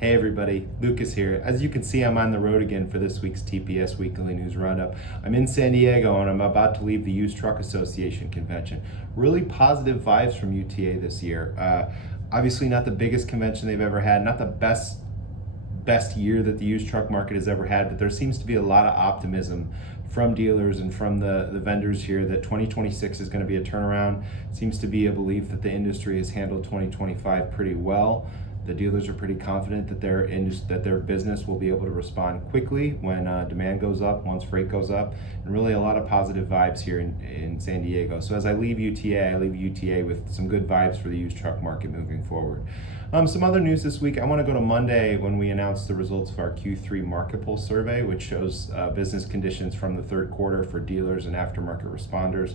Hey everybody, Lucas here. As you can see, I'm on the road again for this week's TPS Weekly News Roundup. I'm in San Diego and I'm about to leave the Used Truck Association convention. Really positive vibes from UTA this year. Obviously not the biggest convention they've ever had, not the best year that the used truck market has ever had, but there seems to be a lot of optimism from dealers and from the vendors here that 2026 is going to be a turnaround. Seems to be a belief that the industry has handled 2025 pretty well. The dealers are pretty confident that their business will be able to respond quickly when demand goes up, once freight goes up, and really a lot of positive vibes here in San Diego. So as I leave UTA, I leave UTA with some good vibes for the used truck market moving forward. Some other news this week, I want to go to Monday when we announce the results of our Q3 MarketPulse survey, which shows business conditions from the third quarter for dealers and aftermarket responders.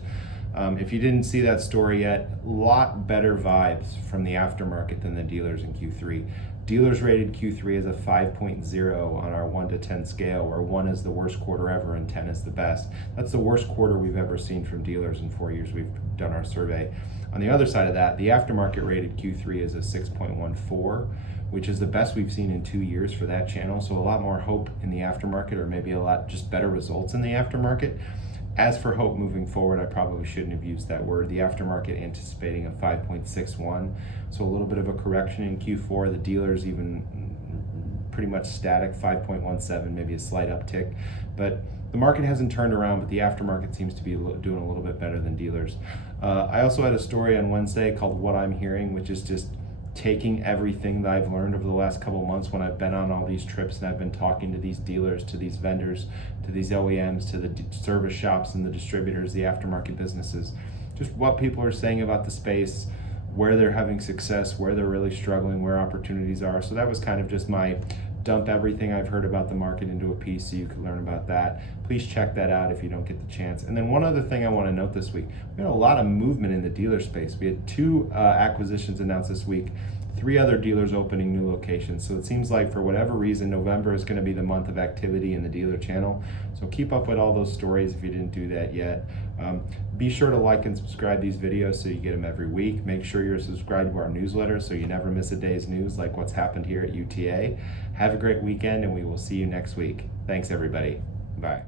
If you didn't see that story yet, a lot better vibes from the aftermarket than the dealers in Q3. Dealers rated Q3 as a 5.0 on our 1 to 10 scale, where 1 is the worst quarter ever and 10 is the best. That's the worst quarter we've ever seen from dealers in 4 years we've done our survey. On the other side of that, the aftermarket rated Q3 as a 6.14, which is the best we've seen in 2 years for that channel. So a lot more hope in the aftermarket, or maybe a lot just better results in the aftermarket. As for hope moving forward, I probably shouldn't have used that word. The aftermarket anticipating a 5.61, so a little bit of a correction in Q4. The dealers even pretty much static, 5.17, maybe a slight uptick. But the market hasn't turned around, but the aftermarket seems to be doing a little bit better than dealers. I also had a story on Wednesday called What I'm Hearing, which is just taking everything that I've learned over the last couple of months when I've been on all these trips and I've been talking to these dealers, to these vendors, to these OEMs, to the service shops and the distributors, the aftermarket businesses, just what people are saying about the space, where they're having success, where they're really struggling, where opportunities are. So that was kind of just my dump everything I've heard about the market into a piece so you could learn about that. Please check that out if you don't get the chance. And then one other thing I want to note this week, we had a lot of movement in the dealer space. We had 2 acquisitions announced this week, 3 other dealers opening new locations. So it seems like for whatever reason, November is going to be the month of activity in the dealer channel. So keep up with all those stories if you didn't do that yet. Be sure to like and subscribe these videos so you get them every week. Make sure you're subscribed to our newsletter so you never miss a day's news like what's happened here at UTA. Have a great weekend and we will see you next week. Thanks everybody. Bye.